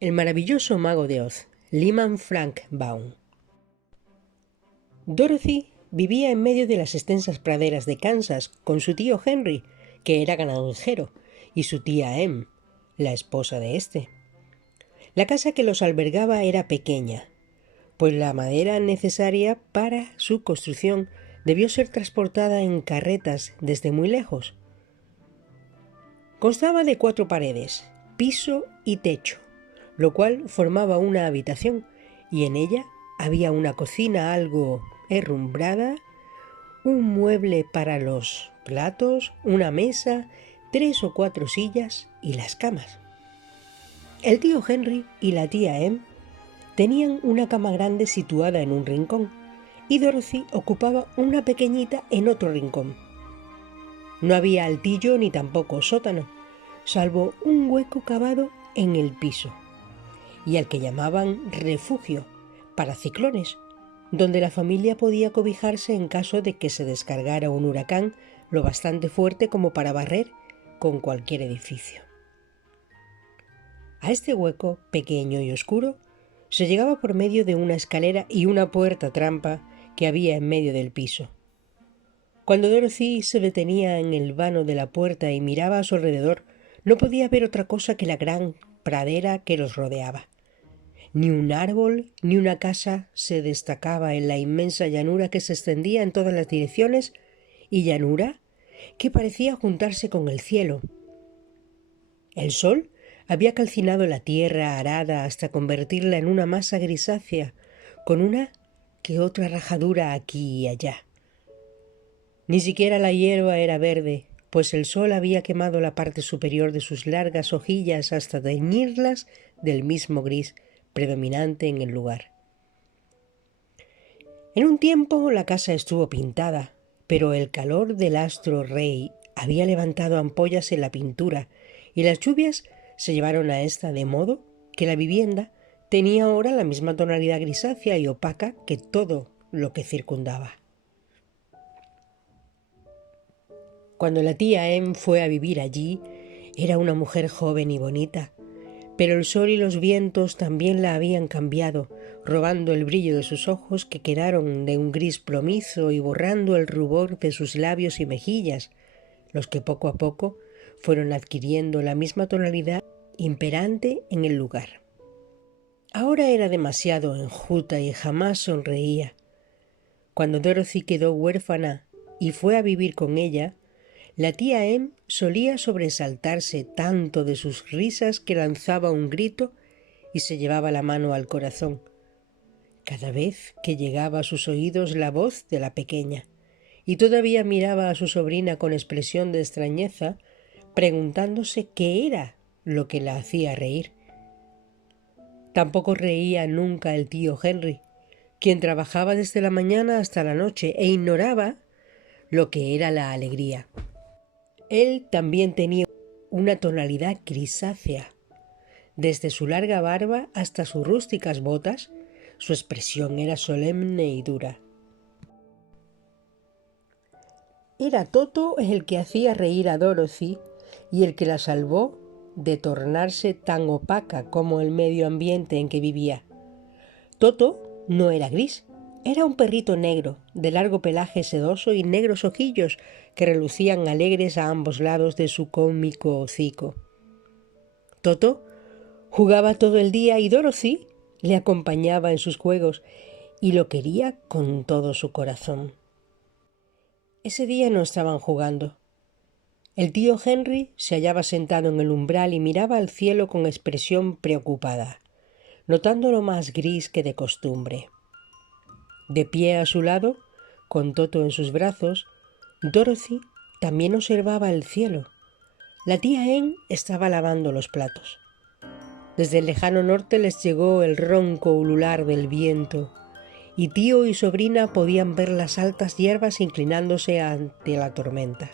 El maravilloso mago de Oz, Lyman Frank Baum. Dorothy vivía en medio de las extensas praderas de Kansas con su tío Henry, que era granjero, y su tía Em, la esposa de este. La casa que los albergaba era pequeña, pues la madera necesaria para su construcción debió ser transportada en carretas desde muy lejos. Constaba de 4 paredes, piso y techo, lo cual formaba una habitación, y en ella había una cocina algo herrumbrada, un mueble para los platos, una mesa, 3 o 4 sillas y las camas. El tío Henry y la tía Em tenían una cama grande situada en un rincón, y Dorothy ocupaba una pequeñita en otro rincón. No había altillo ni tampoco sótano, salvo un hueco cavado en el piso, y al que llamaban refugio para ciclones, donde la familia podía cobijarse en caso de que se descargara un huracán lo bastante fuerte como para barrer con cualquier edificio. A este hueco, pequeño y oscuro, se llegaba por medio de una escalera y una puerta trampa que había en medio del piso. Cuando Dorothy se detenía en el vano de la puerta y miraba a su alrededor, no podía ver otra cosa que la gran pradera que los rodeaba. Ni un árbol ni una casa se destacaba en la inmensa llanura que se extendía en todas las direcciones, y llanura que parecía juntarse con el cielo. El sol había calcinado la tierra arada hasta convertirla en una masa grisácea, con una que otra rajadura aquí y allá. Ni siquiera la hierba era verde, pues el sol había quemado la parte superior de sus largas hojillas hasta teñirlas del mismo gris predominante en el lugar. En un tiempo la casa estuvo pintada, pero el calor del astro rey había levantado ampollas en la pintura, y las lluvias se llevaron a esta, de modo que la vivienda tenía ahora la misma tonalidad grisácea y opaca que todo lo que circundaba. Cuando la tía Em fue a vivir allí, era una mujer joven y bonita, pero el sol y los vientos también la habían cambiado, robando el brillo de sus ojos, que quedaron de un gris plomizo, y borrando el rubor de sus labios y mejillas, los que poco a poco fueron adquiriendo la misma tonalidad imperante en el lugar. Ahora era demasiado enjuta y jamás sonreía. Cuando Dorothy quedó huérfana y fue a vivir con ella, la tía Em solía sobresaltarse tanto de sus risas que lanzaba un grito y se llevaba la mano al corazón cada vez que llegaba a sus oídos la voz de la pequeña, y todavía miraba a su sobrina con expresión de extrañeza, preguntándose qué era lo que la hacía reír. Tampoco reía nunca el tío Henry, quien trabajaba desde la mañana hasta la noche e ignoraba lo que era la alegría. Él también tenía una tonalidad grisácea. Desde su larga barba hasta sus rústicas botas, su expresión era solemne y dura. Era Toto el que hacía reír a Dorothy y el que la salvó de tornarse tan opaca como el medio ambiente en que vivía. Toto no era gris, era un perrito negro, de largo pelaje sedoso y negros ojillos que relucían alegres a ambos lados de su cómico hocico. Toto jugaba todo el día y Dorothy le acompañaba en sus juegos y lo quería con todo su corazón. Ese día no estaban jugando. El tío Henry se hallaba sentado en el umbral y miraba al cielo con expresión preocupada, notándolo más gris que de costumbre. De pie a su lado, con Toto en sus brazos, Dorothy también observaba el cielo. La tía Em estaba lavando los platos. Desde el lejano norte les llegó el ronco ulular del viento, y tío y sobrina podían ver las altas hierbas inclinándose ante la tormenta.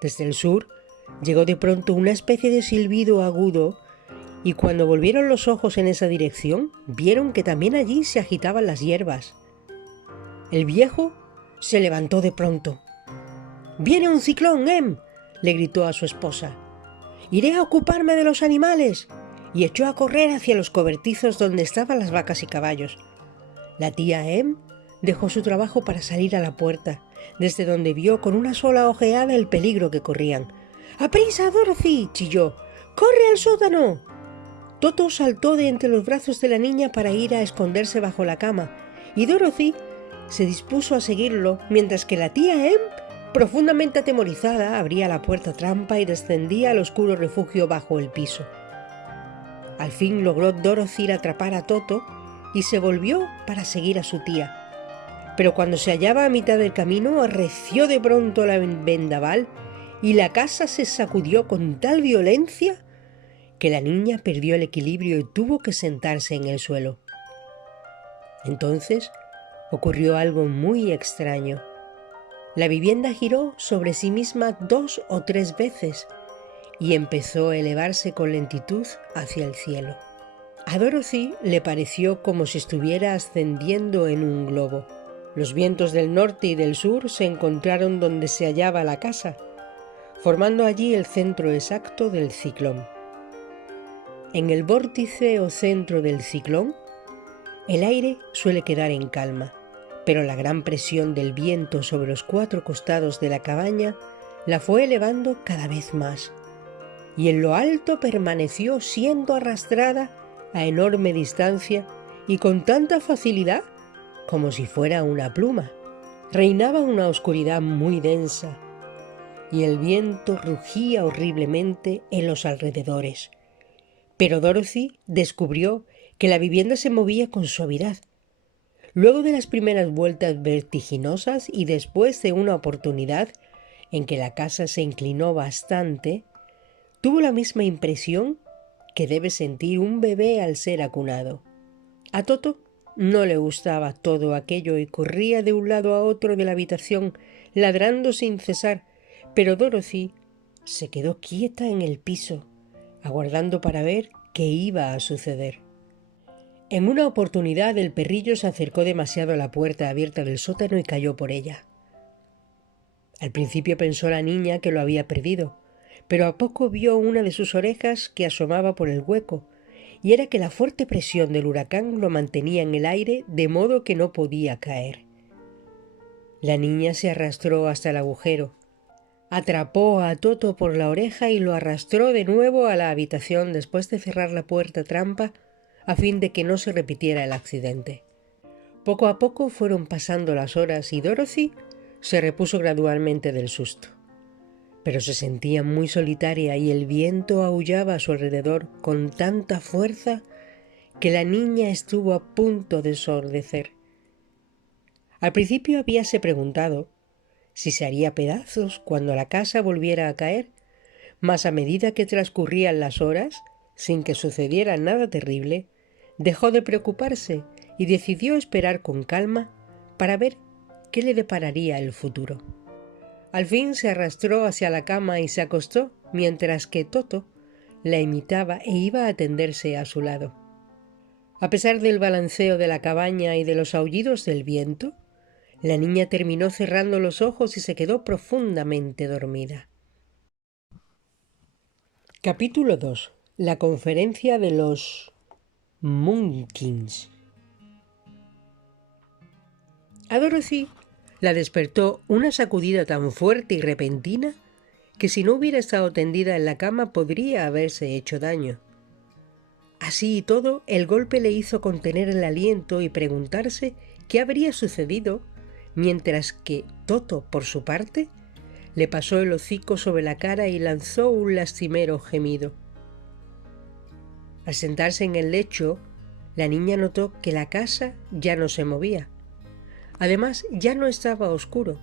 Desde el sur llegó de pronto una especie de silbido agudo, y cuando volvieron los ojos en esa dirección, vieron que también allí se agitaban las hierbas. El viejo se levantó de pronto. «¡Viene un ciclón, Em!», le gritó a su esposa. «Iré a ocuparme de los animales y echó a correr hacia los cobertizos donde estaban las vacas y caballos. La tía Em dejó su trabajo para salir a la puerta, desde donde vio con una sola ojeada el peligro que corrían. ¡Aprisa, Dorothy!, chilló. ¡Corre al sótano! Toto saltó de entre los brazos de la niña para ir a esconderse bajo la cama, y Dorothy se dispuso a seguirlo, mientras que la tía Em, profundamente atemorizada, abría la puerta trampa y descendía al oscuro refugio bajo el piso. Al fin logró Dorothy atrapar a Toto y se volvió para seguir a su tía. Pero cuando se hallaba a mitad del camino, arreció de pronto la vendaval y la casa se sacudió con tal violencia que la niña perdió el equilibrio y tuvo que sentarse en el suelo. Entonces ocurrió algo muy extraño. La vivienda giró sobre sí misma 2 o 3 veces y empezó a elevarse con lentitud hacia el cielo. A Dorothy le pareció como si estuviera ascendiendo en un globo. Los vientos del norte y del sur se encontraron donde se hallaba la casa, formando allí el centro exacto del ciclón. En el vórtice o centro del ciclón, el aire suele quedar en calma, pero la gran presión del viento sobre los 4 costados de la cabaña la fue elevando cada vez más, y en lo alto permaneció siendo arrastrada a enorme distancia y con tanta facilidad como si fuera una pluma. Reinaba una oscuridad muy densa y el viento rugía horriblemente en los alrededores. Pero Dorothy descubrió que la vivienda se movía con suavidad. Luego de las primeras vueltas vertiginosas y después de una oportunidad en que la casa se inclinó bastante, tuvo la misma impresión que debe sentir un bebé al ser acunado. A Toto no le gustaba todo aquello y corría de un lado a otro de la habitación, ladrando sin cesar, pero Dorothy se quedó quieta en el piso, aguardando para ver qué iba a suceder. En una oportunidad el perrillo se acercó demasiado a la puerta abierta del sótano y cayó por ella. Al principio pensó la niña que lo había perdido, pero a poco vio una de sus orejas que asomaba por el hueco, y era que la fuerte presión del huracán lo mantenía en el aire de modo que no podía caer. La niña se arrastró hasta el agujero, atrapó a Toto por la oreja y lo arrastró de nuevo a la habitación después de cerrar la puerta trampa a fin de que no se repitiera el accidente. Poco a poco fueron pasando las horas y Dorothy se repuso gradualmente del susto. Pero se sentía muy solitaria y el viento aullaba a su alrededor con tanta fuerza que la niña estuvo a punto de sordecer. Al principio habíase preguntado si se haría pedazos cuando la casa volviera a caer, mas a medida que transcurrían las horas, sin que sucediera nada terrible, dejó de preocuparse y decidió esperar con calma para ver qué le depararía el futuro. Al fin se arrastró hacia la cama y se acostó, mientras que Toto la imitaba e iba a tenderse a su lado. A pesar del balanceo de la cabaña y de los aullidos del viento, la niña terminó cerrando los ojos y se quedó profundamente dormida. Capítulo 2. La conferencia de los Munchkins. A Dorothy la despertó una sacudida tan fuerte y repentina que si no hubiera estado tendida en la cama podría haberse hecho daño. Así y todo, el golpe le hizo contener el aliento y preguntarse qué habría sucedido, mientras que Toto, por su parte, le pasó el hocico sobre la cara y lanzó un lastimero gemido. Al sentarse en el lecho, la niña notó que la casa ya no se movía. Además, ya no estaba oscuro,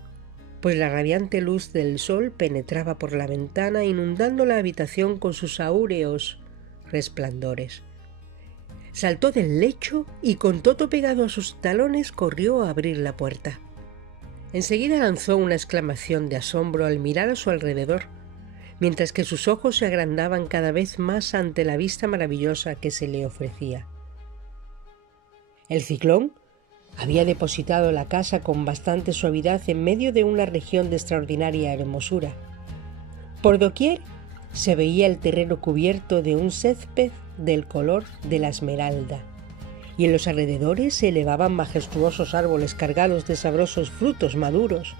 pues la radiante luz del sol penetraba por la ventana inundando la habitación con sus áureos resplandores. Saltó del lecho y con Toto pegado a sus talones corrió a abrir la puerta. Enseguida lanzó una exclamación de asombro al mirar a su alrededor, mientras que sus ojos se agrandaban cada vez más ante la vista maravillosa que se le ofrecía. El ciclón había depositado la casa con bastante suavidad en medio de una región de extraordinaria hermosura. Por doquier se veía el terreno cubierto de un césped del color de la esmeralda, y en los alrededores se elevaban majestuosos árboles cargados de sabrosos frutos maduros.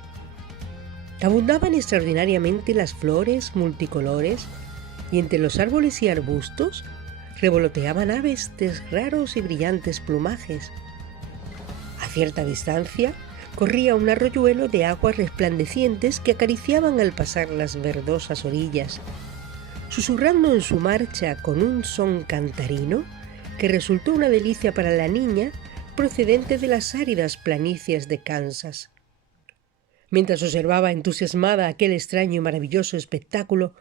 Abundaban extraordinariamente las flores multicolores, y entre los árboles y arbustos revoloteaban aves de raros y brillantes plumajes. A cierta distancia corría un arroyuelo de aguas resplandecientes que acariciaban al pasar las verdosas orillas, susurrando en su marcha con un son cantarino que resultó una delicia para la niña procedente de las áridas planicies de Kansas. Mientras observaba entusiasmada aquel extraño y maravilloso espectáculo,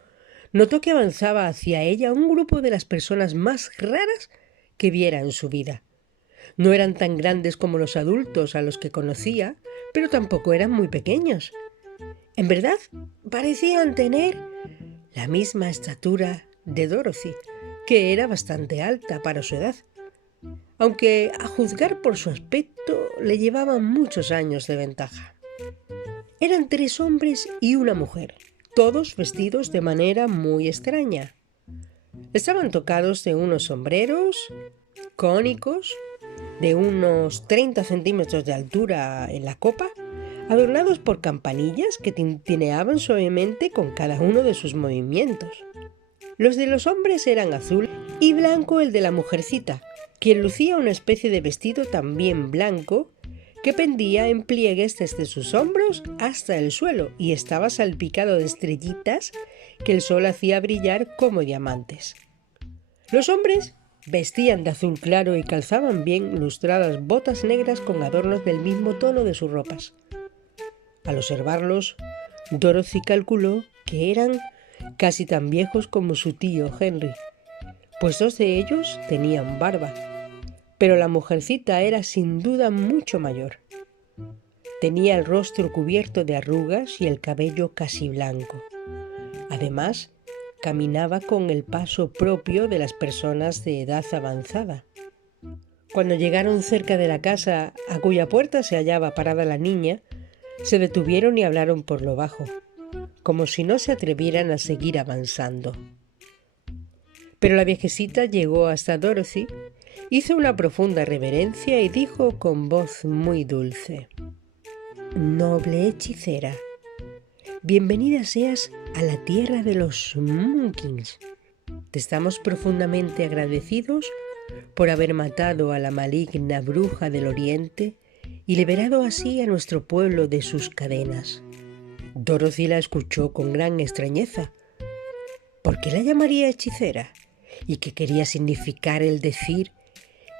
notó que avanzaba hacia ella un grupo de las personas más raras que viera en su vida. No eran tan grandes como los adultos a los que conocía, pero tampoco eran muy pequeños. En verdad, parecían tener la misma estatura de Dorothy, que era bastante alta para su edad, aunque a juzgar por su aspecto le llevaban muchos años de ventaja. Eran 3 hombres y una mujer, todos vestidos de manera muy extraña. Estaban tocados de unos sombreros cónicos de unos 30 centímetros de altura en la copa, adornados por campanillas que tintineaban suavemente con cada uno de sus movimientos. Los de los hombres eran azul y blanco el de la mujercita, quien lucía una especie de vestido también blanco que pendía en pliegues desde sus hombros hasta el suelo y estaba salpicado de estrellitas que el sol hacía brillar como diamantes. Los hombres vestían de azul claro y calzaban bien lustradas botas negras con adornos del mismo tono de sus ropas. Al observarlos, Dorothy calculó que eran casi tan viejos como su tío Henry, pues 2 de ellos tenían barba, pero la mujercita era sin duda mucho mayor. Tenía el rostro cubierto de arrugas y el cabello casi blanco. Además, caminaba con el paso propio de las personas de edad avanzada. Cuando llegaron cerca de la casa a cuya puerta se hallaba parada la niña, se detuvieron y hablaron por lo bajo, como si no se atrevieran a seguir avanzando. Pero la viejecita llegó hasta Dorothy, hizo una profunda reverencia y dijo con voz muy dulce: «Noble hechicera, bienvenida seas a la tierra de los Munkins. Te estamos profundamente agradecidos por haber matado a la maligna bruja del Oriente y liberado así a nuestro pueblo de sus cadenas». Dorothy la escuchó con gran extrañeza. ¿Por qué la llamaría hechicera? ¿Y qué quería significar el decir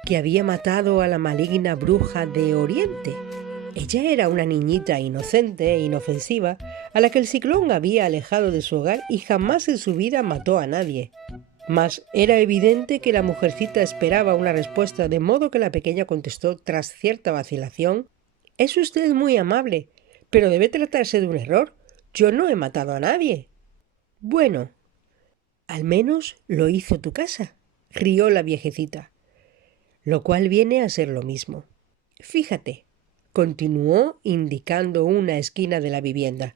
que había matado a la maligna bruja de Oriente? Ella era una niñita inocente e inofensiva a la que el ciclón había alejado de su hogar y jamás en su vida mató a nadie. Mas era evidente que la mujercita esperaba una respuesta, de modo que la pequeña contestó tras cierta vacilación: «Es usted muy amable, pero debe tratarse de un error. Yo no he matado a nadie». «Bueno, al menos lo hizo tu casa», rió la viejecita, «lo cual viene a ser lo mismo. Fíjate», continuó indicando una esquina de la vivienda.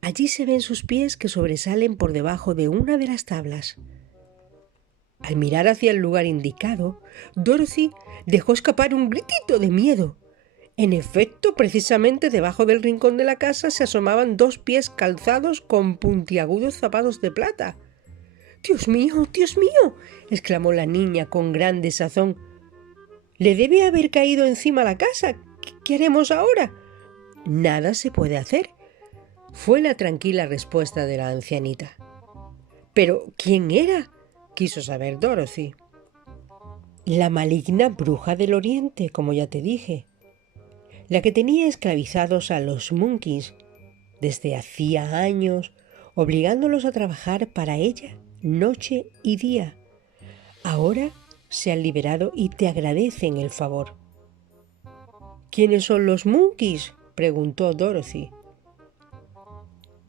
«Allí se ven sus pies que sobresalen por debajo de una de las tablas». Al mirar hacia el lugar indicado, Dorothy dejó escapar un gritito de miedo. En efecto, precisamente debajo del rincón de la casa se asomaban 2 pies calzados con puntiagudos zapatos de plata. «¡Dios mío, Dios mío!», exclamó la niña con gran desazón. «Le debe haber caído encima la casa. ¿Qué haremos ahora?». «Nada se puede hacer», fue la tranquila respuesta de la ancianita. «¿Pero quién era?», quiso saber Dorothy. «La maligna bruja del Oriente, como ya te dije. La que tenía esclavizados a los Munkins desde hacía años, obligándolos a trabajar para ella noche y día. Ahora se han liberado y te agradecen el favor». «¿Quiénes son los Munkins?», preguntó Dorothy.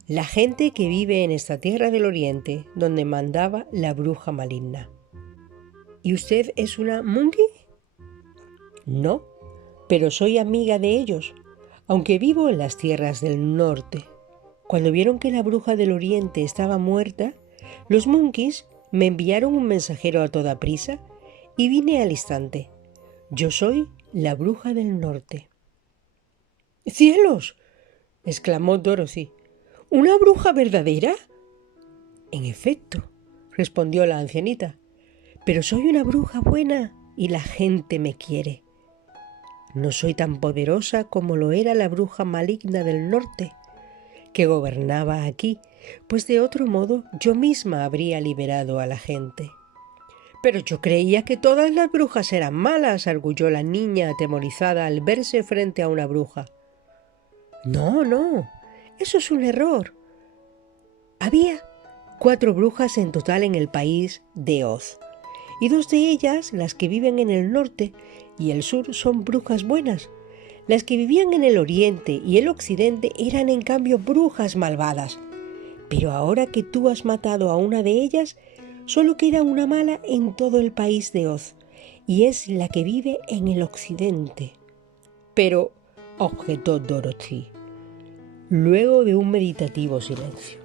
«La gente que vive en esta tierra del Oriente, donde mandaba la bruja maligna». «¿Y usted es una Monkey?». «No, pero soy amiga de ellos, aunque vivo en las tierras del norte. Cuando vieron que la bruja del Oriente estaba muerta, los Monkeys Me enviaron un mensajero a toda prisa y vine al instante. Yo soy la bruja del norte. ¡Cielos!, exclamó Dorothy. ¿Una bruja verdadera? En efecto, respondió la ancianita, pero soy una bruja buena y la gente me quiere. No soy tan poderosa como lo era la bruja maligna del norte, que gobernaba aquí, pues de otro modo yo misma habría liberado a la gente. Pero yo creía que todas las brujas eran malas, arguyó la niña atemorizada al verse frente a una bruja. No, no, eso es un error. Había 4 brujas en total en el país de Oz, y 2 de ellas, las que viven en el norte y el sur, son brujas buenas. Las que vivían en el oriente y el occidente eran en cambio brujas malvadas. Pero ahora que tú has matado a una de ellas, solo queda una mala en todo el país de Oz, y es la que vive en el occidente. Pero, objetó Dorothy, luego de un meditativo silencio.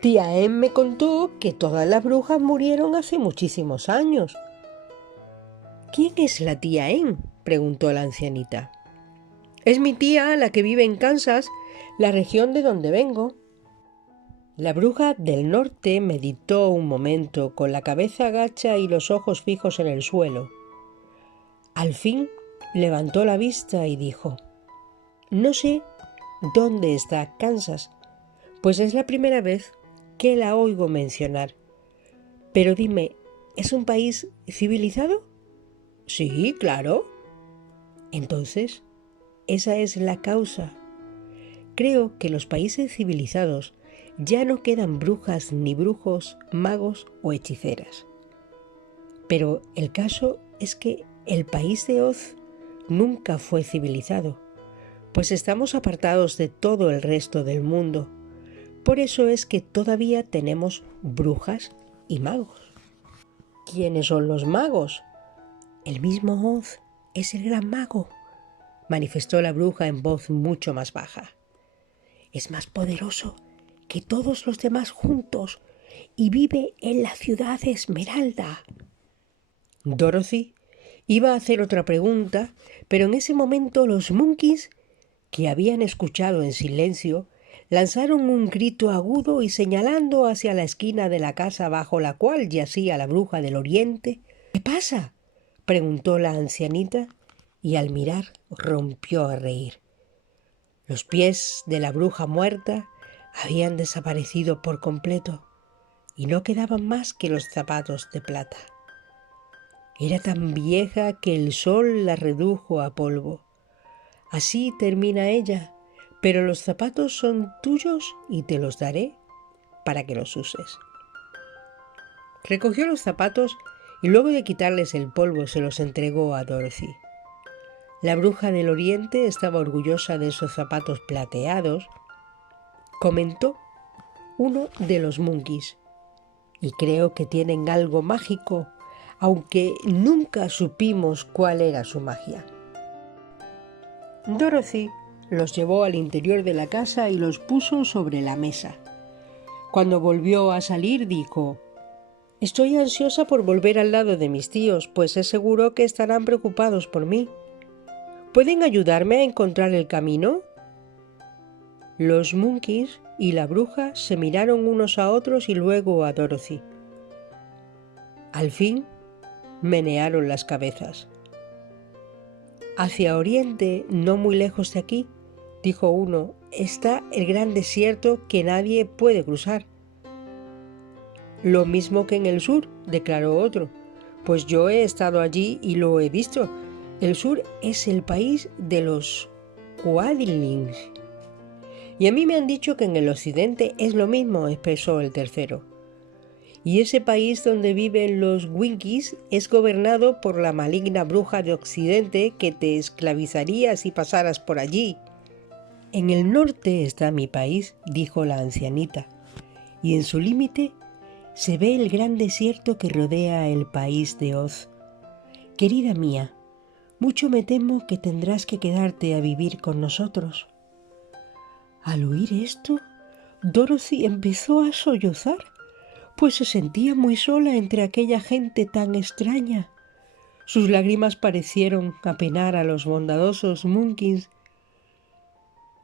Tía Em me contó que todas las brujas murieron hace muchísimos años. ¿Quién es la tía Em?, preguntó la ancianita. Es mi tía, la que vive en Kansas, la región de donde vengo. La bruja del norte meditó un momento, con la cabeza gacha y los ojos fijos en el suelo. Al fin levantó la vista y dijo: No sé dónde está Kansas, pues es la primera vez que la oigo mencionar. Pero dime, ¿es un país civilizado? Sí, claro. Entonces, esa es la causa. Creo que los países civilizados ya no quedan brujas ni brujos, magos o hechiceras. Pero el caso es que el país de Oz nunca fue civilizado, pues estamos apartados de todo el resto del mundo. Por eso es que todavía tenemos brujas y magos. ¿Quiénes son los magos? El mismo Oz es el gran mago, manifestó la bruja en voz mucho más baja. Es más poderoso que todos los demás juntos y vive en la ciudad Esmeralda. Dorothy iba a hacer otra pregunta, pero en ese momento los monkeys, que habían escuchado en silencio, lanzaron un grito agudo y, señalando hacia la esquina de la casa bajo la cual yacía la bruja del oriente. ¿Qué pasa?, preguntó la ancianita, y al mirar rompió a reír. Los pies de la bruja muerta habían desaparecido por completo y no quedaban más que los zapatos de plata. Era tan vieja que el sol la redujo a polvo. Así termina ella, pero los zapatos son tuyos y te los daré para que los uses. Recogió los zapatos y luego de quitarles el polvo se los entregó a Dorothy. La bruja del oriente estaba orgullosa de esos zapatos plateados, comentó uno de los monkeys, y creo que tienen algo mágico, aunque nunca supimos cuál era su magia. Dorothy los llevó al interior de la casa y los puso sobre la mesa. Cuando volvió a salir dijo: Estoy ansiosa por volver al lado de mis tíos, pues es seguro que estarán preocupados por mí. ¿Pueden ayudarme a encontrar el camino? Los monkeys y la bruja se miraron unos a otros y luego a Dorothy. Al fin menearon las cabezas. Hacia oriente, no muy lejos de aquí, dijo uno, está el gran desierto que nadie puede cruzar. Lo mismo que en el sur, declaró otro, pues yo he estado allí y lo he visto. El sur es el país de los Quadlings. Y a mí me han dicho que en el occidente es lo mismo, expresó el tercero. Y ese país donde viven los Winkies es gobernado por la maligna bruja de occidente que te esclavizaría si pasaras por allí. En el norte está mi país, dijo la ancianita, y en su límite se ve el gran desierto que rodea el país de Oz. Querida mía, mucho me temo que tendrás que quedarte a vivir con nosotros. Al oír esto, Dorothy empezó a sollozar, pues se sentía muy sola entre aquella gente tan extraña. Sus lágrimas parecieron apenar a los bondadosos Munkins,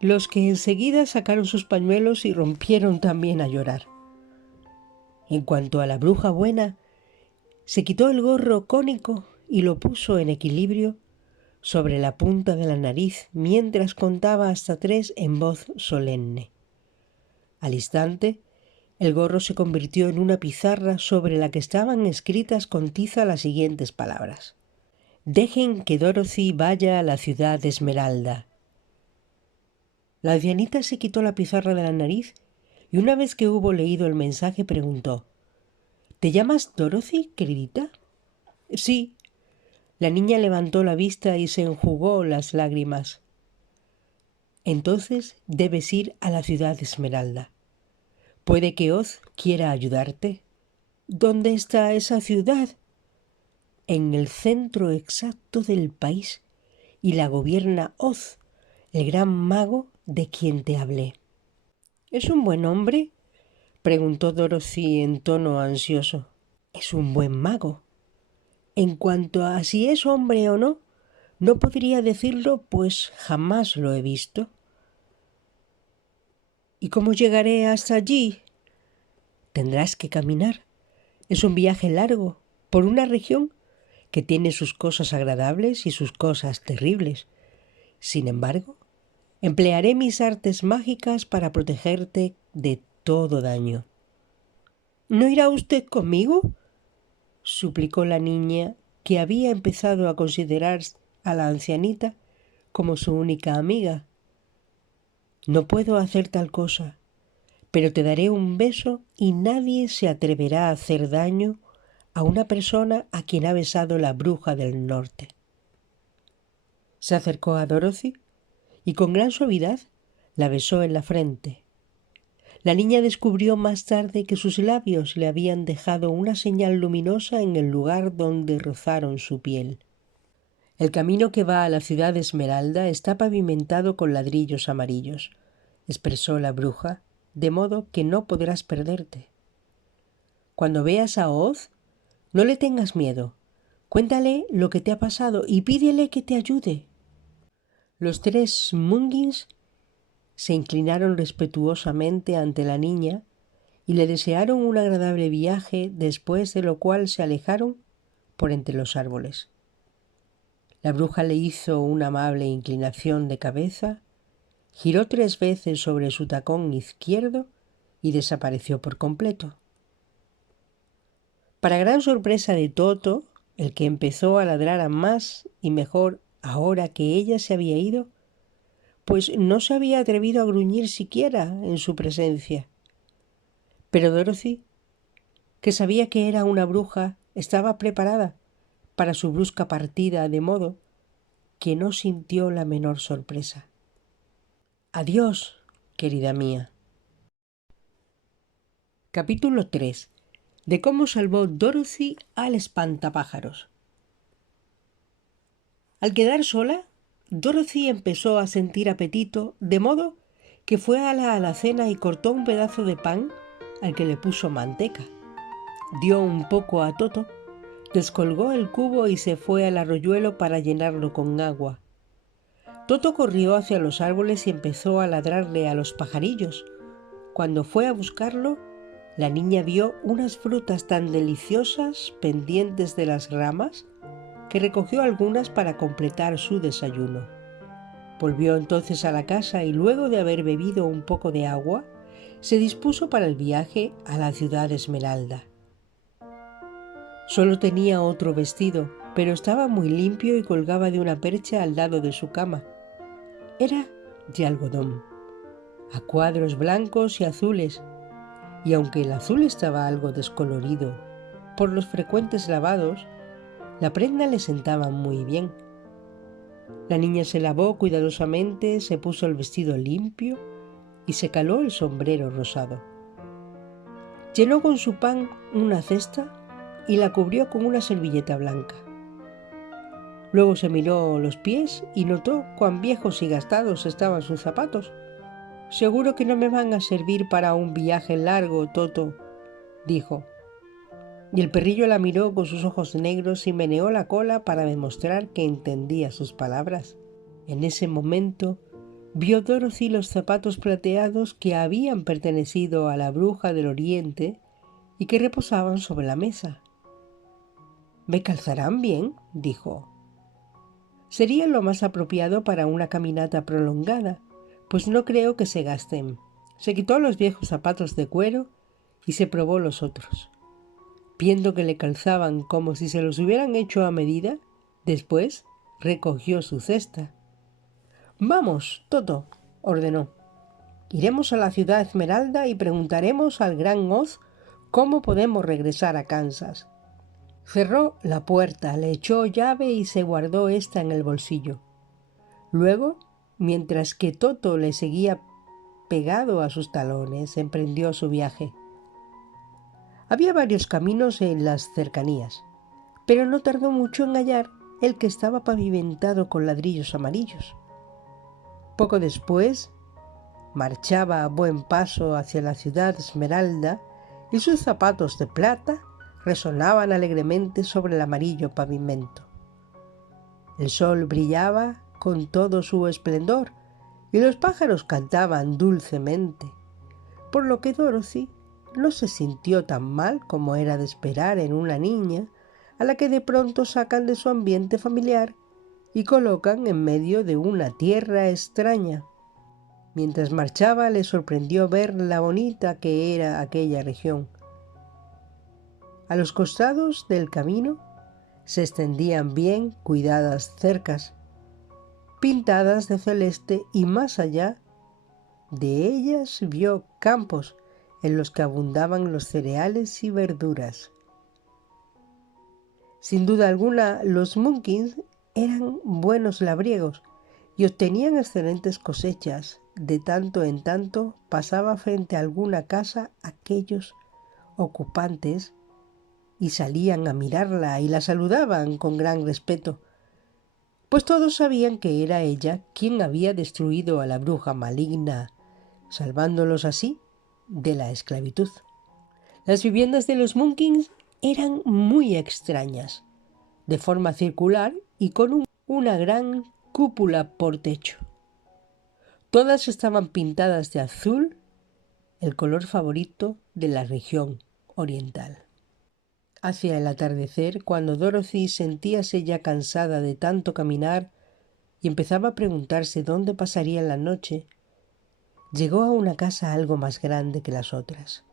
los que enseguida sacaron sus pañuelos y rompieron también a llorar. En cuanto a la bruja buena, se quitó el gorro cónico y lo puso en equilibrio sobre la punta de la nariz mientras contaba hasta 3 en voz solemne. Al instante, el gorro se convirtió en una pizarra sobre la que estaban escritas con tiza las siguientes palabras: «Dejen que Dorothy vaya a la ciudad de Esmeralda». La ancianita se quitó la pizarra de la nariz y una vez que hubo leído el mensaje preguntó: «¿Te llamas Dorothy, queridita?» «Sí». La niña levantó la vista y se enjugó las lágrimas. «Entonces debes ir a la ciudad de Esmeralda. Puede que Oz quiera ayudarte». «¿Dónde está esa ciudad?» «En el centro exacto del país, y la gobierna Oz, el gran mago de quien te hablé». «¿Es un buen hombre?», preguntó Dorothy en tono ansioso. «Es un buen mago. En cuanto a si es hombre o no, no podría decirlo, pues jamás lo he visto». «¿Y cómo llegaré hasta allí?» «Tendrás que caminar. Es un viaje largo, por una región que tiene sus cosas agradables y sus cosas terribles. Sin embargo, emplearé mis artes mágicas para protegerte de todo daño». «¿No irá usted conmigo?», suplicó la niña, que había empezado a considerar a la ancianita como su única amiga. «No puedo hacer tal cosa, pero te daré un beso y nadie se atreverá a hacer daño a una persona a quien ha besado la bruja del norte». Se acercó a Dorothy y con gran suavidad la besó en la frente. La niña descubrió más tarde que sus labios le habían dejado una señal luminosa en el lugar donde rozaron su piel. «El camino que va a la ciudad de Esmeralda está pavimentado con ladrillos amarillos», expresó la bruja, «de modo que no podrás perderte. Cuando veas a Oz, no le tengas miedo. Cuéntale lo que te ha pasado y pídele que te ayude». Los 3 Munkins se inclinaron respetuosamente ante la niña y le desearon un agradable viaje, después de lo cual se alejaron por entre los árboles. La bruja le hizo una amable inclinación de cabeza, giró 3 veces sobre su tacón izquierdo y desapareció por completo. Para gran sorpresa de Toto, el que empezó a ladrar a más y mejor ahora que ella se había ido, pues no se había atrevido a gruñir siquiera en su presencia. Pero Dorothy, que sabía que era una bruja, estaba preparada para su brusca partida, de modo que no sintió la menor sorpresa. «Adiós, querida mía». Capítulo 3. De cómo salvó Dorothy al espantapájaros. Al quedar sola, Dorothy empezó a sentir apetito, de modo que fue a la alacena y cortó un pedazo de pan al que le puso manteca. Dio un poco a Toto, descolgó el cubo y se fue al arroyuelo para llenarlo con agua. Toto corrió hacia los árboles y empezó a ladrarle a los pajarillos. Cuando fue a buscarlo, la niña vio unas frutas tan deliciosas pendientes de las ramas que recogió algunas para completar su desayuno. Volvió entonces a la casa y luego de haber bebido un poco de agua, se dispuso para el viaje a la ciudad de Esmeralda. Solo tenía otro vestido, pero estaba muy limpio y colgaba de una percha al lado de su cama. Era de algodón, a cuadros blancos y azules, y aunque el azul estaba algo descolorido por los frecuentes lavados, la prenda le sentaba muy bien. La niña se lavó cuidadosamente, se puso el vestido limpio y se caló el sombrero rosado. Llenó con su pan una cesta y la cubrió con una servilleta blanca. Luego se miró los pies y notó cuán viejos y gastados estaban sus zapatos. «Seguro que no me van a servir para un viaje largo, Toto», dijo. Y el perrillo la miró con sus ojos negros y meneó la cola para demostrar que entendía sus palabras. En ese momento vio Dorothy los zapatos plateados que habían pertenecido a la bruja del oriente y que reposaban sobre la mesa. «¿Me calzarán bien?», dijo. «Sería lo más apropiado para una caminata prolongada, pues no creo que se gasten». Se quitó los viejos zapatos de cuero y se probó los otros. Viendo que le calzaban como si se los hubieran hecho a medida, después recogió su cesta. «Vamos, Toto», ordenó. «Iremos a la ciudad Esmeralda y preguntaremos al gran Oz cómo podemos regresar a Kansas». Cerró la puerta, le echó llave y se guardó esta en el bolsillo. Luego, mientras que Toto le seguía pegado a sus talones, emprendió su viaje. Había varios caminos en las cercanías, pero no tardó mucho en hallar el que estaba pavimentado con ladrillos amarillos. Poco después, marchaba a buen paso hacia la ciudad Esmeralda y sus zapatos de plata resonaban alegremente sobre el amarillo pavimento. El sol brillaba con todo su esplendor y los pájaros cantaban dulcemente, por lo que Dorothy no se sintió tan mal como era de esperar en una niña a la que de pronto sacan de su ambiente familiar y colocan en medio de una tierra extraña. Mientras marchaba le sorprendió ver la bonita que era aquella región. A los costados del camino se extendían bien cuidadas cercas, pintadas de celeste, y más allá de ellas vio campos en los que abundaban los cereales y verduras. Sin duda alguna, los Munkins eran buenos labriegos y obtenían excelentes cosechas. De tanto en tanto pasaba frente a alguna casa aquellos ocupantes y salían a mirarla y la saludaban con gran respeto, pues todos sabían que era ella quien había destruido a la bruja maligna, salvándolos así de la esclavitud. Las viviendas de los Munkins eran muy extrañas, de forma circular y con una gran cúpula por techo. Todas estaban pintadas de azul, el color favorito de la región oriental. Hacia el atardecer, cuando Dorothy sentíase ya cansada de tanto caminar y empezaba a preguntarse dónde pasaría la noche, llegó a una casa algo más grande que las otras.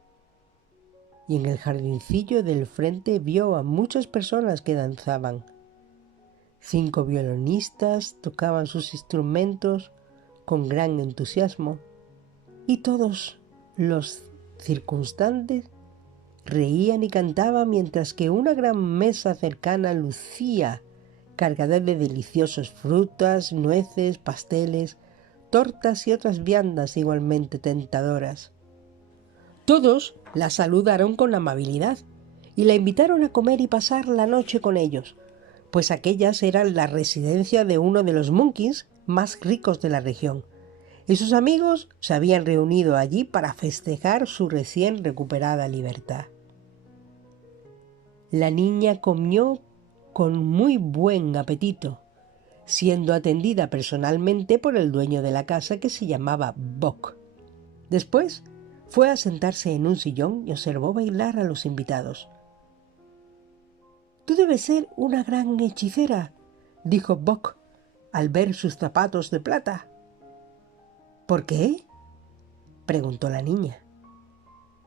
Y en el jardincillo del frente vio a muchas personas que danzaban. 5 violinistas tocaban sus instrumentos con gran entusiasmo y todos los circunstantes reían y cantaban mientras que una gran mesa cercana lucía cargada de deliciosas frutas, nueces, pasteles, tortas y otras viandas igualmente tentadoras. Todos la saludaron con amabilidad y la invitaron a comer y pasar la noche con ellos, pues aquellas eran la residencia de uno de los Munkins más ricos de la región, y sus amigos se habían reunido allí para festejar su recién recuperada libertad. La niña comió con muy buen apetito, siendo atendida personalmente por el dueño de la casa, que se llamaba Buck. Después fue a sentarse en un sillón y observó bailar a los invitados. «Tú debes ser una gran hechicera», dijo Buck al ver sus zapatos de plata. «¿Por qué?», preguntó la niña.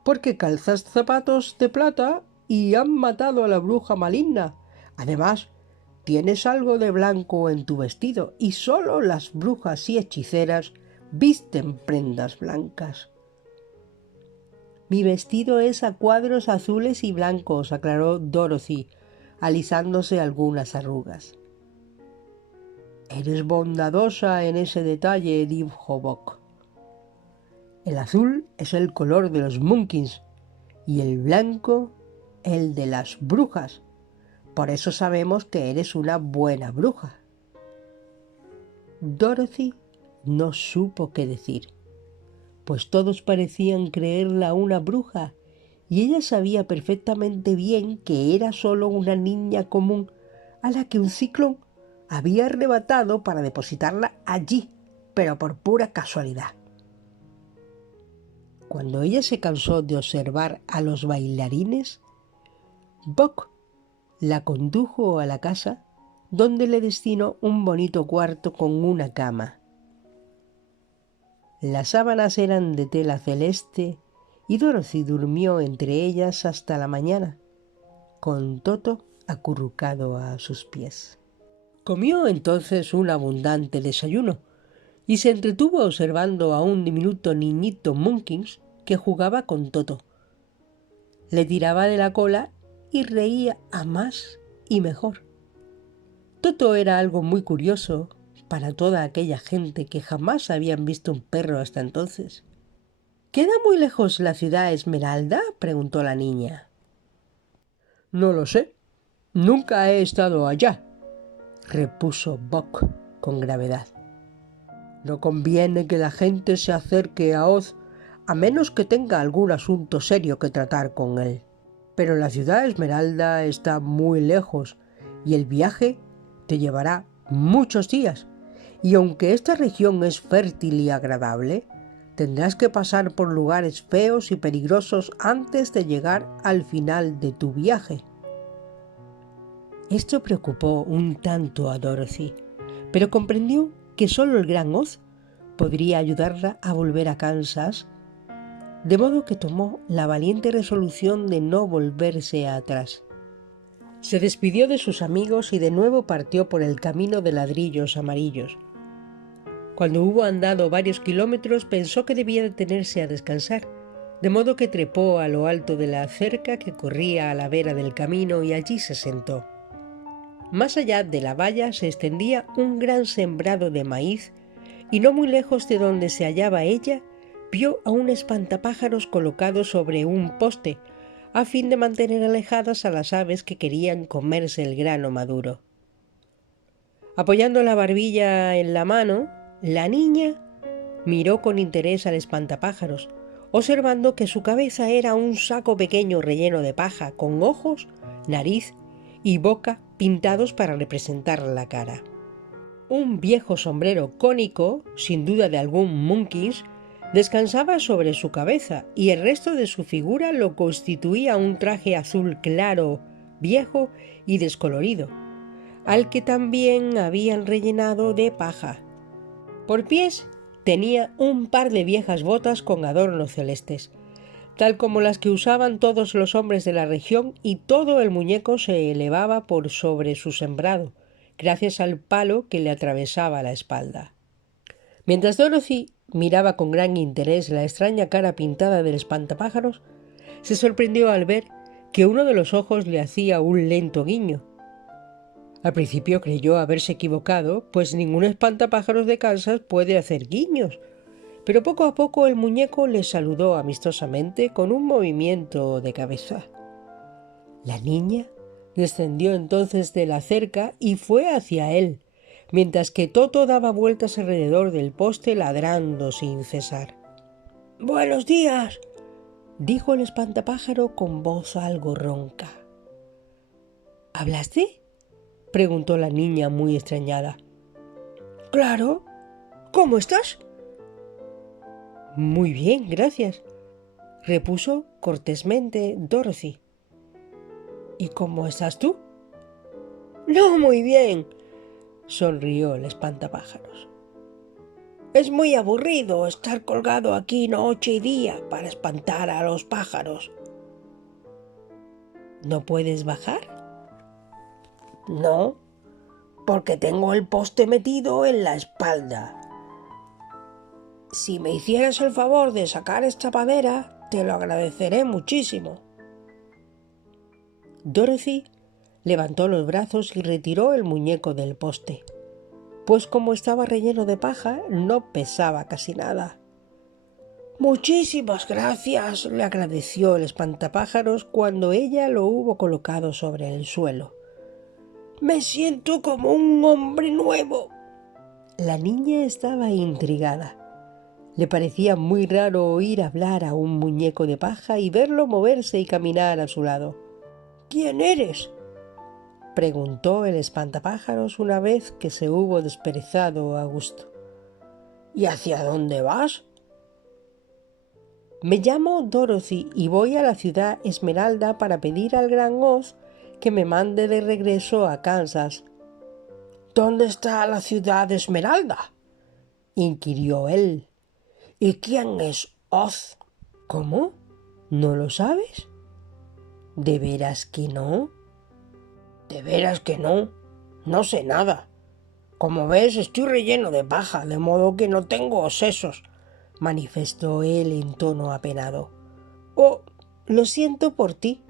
«Porque calzas zapatos de plata y han matado a la bruja maligna. Además, tienes algo de blanco en tu vestido y solo las brujas y hechiceras visten prendas blancas». «Mi vestido es a cuadros azules y blancos», aclaró Dorothy, alisándose algunas arrugas. «Eres bondadosa en ese detalle», dijo Buck. «El azul es el color de los Munkins y el blanco el de las brujas. Por eso sabemos que eres una buena bruja». Dorothy no supo qué decir, pues todos parecían creerla una bruja y ella sabía perfectamente bien que era solo una niña común a la que un ciclón había arrebatado para depositarla allí, pero por pura casualidad. Cuando ella se cansó de observar a los bailarines, Buck la condujo a la casa, donde le destinó un bonito cuarto con una cama. Las sábanas eran de tela celeste y Dorothy durmió entre ellas hasta la mañana, con Toto acurrucado a sus pies. Comió entonces un abundante desayuno y se entretuvo observando a un diminuto niñito Munkins que jugaba con Toto. Le tiraba de la cola y reía a más y mejor. Toto era algo muy curioso para toda aquella gente que jamás habían visto un perro hasta entonces. ¿Queda muy lejos la ciudad Esmeralda?, preguntó la niña. No lo sé. Nunca he estado allá, repuso Buck con gravedad. No conviene que la gente se acerque a Oz a menos que tenga algún asunto serio que tratar con él. Pero la ciudad Esmeralda está muy lejos y el viaje te llevará muchos días. Y aunque esta región es fértil y agradable, tendrás que pasar por lugares feos y peligrosos antes de llegar al final de tu viaje. Esto preocupó un tanto a Dorothy, pero comprendió que solo el gran Oz podría ayudarla a volver a Kansas, de modo que tomó la valiente resolución de no volverse atrás. Se despidió de sus amigos y de nuevo partió por el camino de ladrillos amarillos. Cuando hubo andado varios kilómetros pensó que debía detenerse a descansar, de modo que trepó a lo alto de la cerca que corría a la vera del camino y allí se sentó. Más allá de la valla se extendía un gran sembrado de maíz y no muy lejos de donde se hallaba ella vio a un espantapájaros colocado sobre un poste a fin de mantener alejadas a las aves que querían comerse el grano maduro. Apoyando la barbilla en la mano, la niña miró con interés al espantapájaros, observando que su cabeza era un saco pequeño relleno de paja con ojos, nariz y boca pintados para representar la cara. Un viejo sombrero cónico, sin duda de algún Munkins, descansaba sobre su cabeza y el resto de su figura lo constituía un traje azul claro, viejo y descolorido, al que también habían rellenado de paja. Por pies tenía un par de viejas botas con adornos celestes, tal como las que usaban todos los hombres de la región, y todo el muñeco se elevaba por sobre su sembrado, gracias al palo que le atravesaba la espalda. Mientras Dorothy miraba con gran interés la extraña cara pintada del espantapájaros, se sorprendió al ver que uno de los ojos le hacía un lento guiño. Al principio creyó haberse equivocado, pues ningún espantapájaros de Kansas puede hacer guiños, pero poco a poco el muñeco le saludó amistosamente con un movimiento de cabeza. La niña descendió entonces de la cerca y fue hacia él, mientras que Toto daba vueltas alrededor del poste ladrando sin cesar. «¡Buenos días!», dijo el espantapájaro con voz algo ronca. «¿Hablaste?», preguntó la niña muy extrañada. «Claro. ¿Cómo estás?». «Muy bien, gracias», repuso cortésmente Dorothy. «¿Y cómo estás tú?». «No muy bien», sonrió el espantapájaros. «Es muy aburrido estar colgado aquí noche y día para espantar a los pájaros». «¿No puedes bajar?». «No, porque tengo el poste metido en la espalda. Si me hicieras el favor de sacar esta madera, te lo agradeceré muchísimo». Dorothy levantó los brazos y retiró el muñeco del poste, pues como estaba relleno de paja, no pesaba casi nada. «Muchísimas gracias», le agradeció el espantapájaros cuando ella lo hubo colocado sobre el suelo. «Me siento como un hombre nuevo». La niña estaba intrigada. Le parecía muy raro oír hablar a un muñeco de paja y verlo moverse y caminar a su lado. «¿Quién eres?», preguntó el espantapájaros una vez que se hubo desperezado a gusto. «¿Y hacia dónde vas?». «Me llamo Dorothy y voy a la ciudad Esmeralda para pedir al gran Oz que me mande de regreso a Kansas». «¿Dónde está la ciudad Esmeralda?», inquirió él. «¿Y quién es Oz?». «¿Cómo? ¿No lo sabes?». «¿De veras que no?». «¿De veras que no? No sé nada. Como ves, estoy relleno de paja, de modo que no tengo sesos», manifestó él en tono apenado. «Oh, lo siento por ti».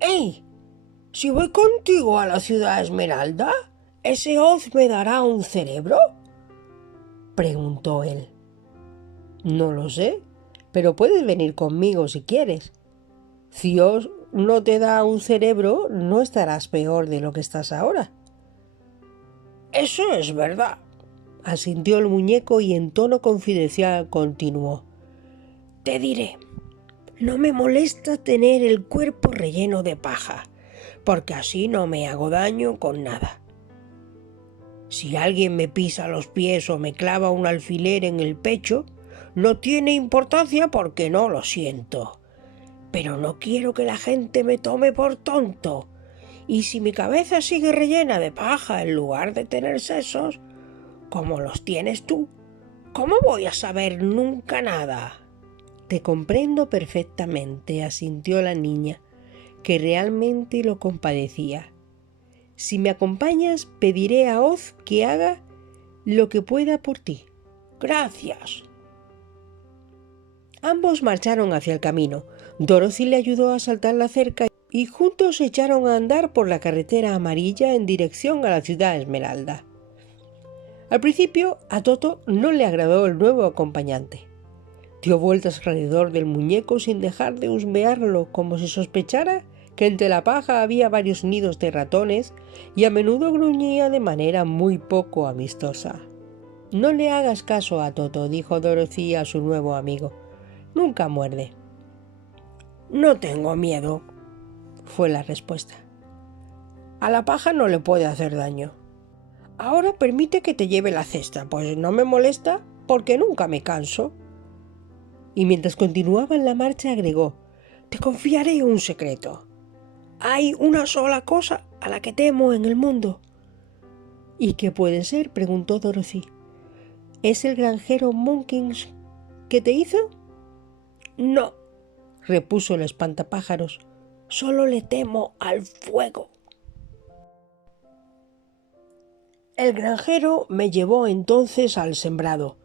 «¡Ey! Si voy contigo a la ciudad Esmeralda, ¿ese Oz me dará un cerebro?», preguntó él. «No lo sé, pero puedes venir conmigo si quieres. Si Oz no te da un cerebro, no estarás peor de lo que estás ahora». «Eso es verdad», asintió el muñeco y en tono confidencial continuó. «Te diré, no me molesta tener el cuerpo relleno de paja, porque así no me hago daño con nada. Si alguien me pisa los pies o me clava un alfiler en el pecho, no tiene importancia porque no lo siento. Pero no quiero que la gente me tome por tonto. Y si mi cabeza sigue rellena de paja en lugar de tener sesos, como los tienes tú, ¿cómo voy a saber nunca nada?». «Te comprendo perfectamente», asintió la niña, que realmente lo compadecía. «Si me acompañas, pediré a Oz que haga lo que pueda por ti». «Gracias». Ambos marcharon hacia el camino. Dorothy le ayudó a saltar la cerca y juntos se echaron a andar por la carretera amarilla en dirección a la ciudad Esmeralda. Al principio a Toto no le agradó el nuevo acompañante. Dio vueltas alrededor del muñeco sin dejar de husmearlo, como si sospechara que entre la paja había varios nidos de ratones, y a menudo gruñía de manera muy poco amistosa. «No le hagas caso a Toto», dijo Dorothy a su nuevo amigo. «Nunca muerde». «No tengo miedo», fue la respuesta. «A la paja no le puede hacer daño. Ahora permite que te lleve la cesta, pues no me molesta porque nunca me canso». Y mientras continuaban la marcha agregó: «Te confiaré un secreto. Hay una sola cosa a la que temo en el mundo». «¿Y qué puede ser?», preguntó Dorothy. «¿Es el granjero Munkins que te hizo?». «No», repuso el espantapájaros, «solo le temo al fuego». El granjero me llevó entonces al sembrado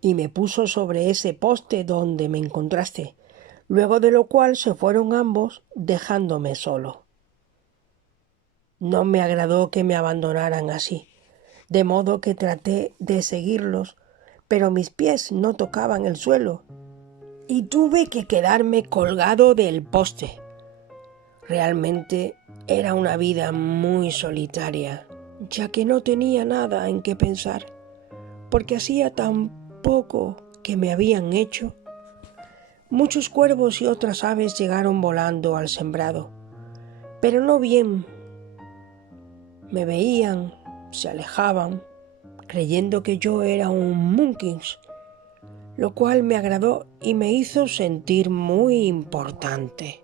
y me puso sobre ese poste donde me encontraste, luego de lo cual se fueron ambos dejándome solo. No me agradó que me abandonaran así, de modo que traté de seguirlos, pero mis pies no tocaban el suelo y tuve que quedarme colgado del poste. Realmente era una vida muy solitaria, ya que no tenía nada en qué pensar, porque hacía tan poco que me habían hecho. Muchos cuervos y otras aves llegaron volando al sembrado, pero no bien. Me veían, se alejaban, creyendo que yo era un Munkins, lo cual me agradó y me hizo sentir muy importante.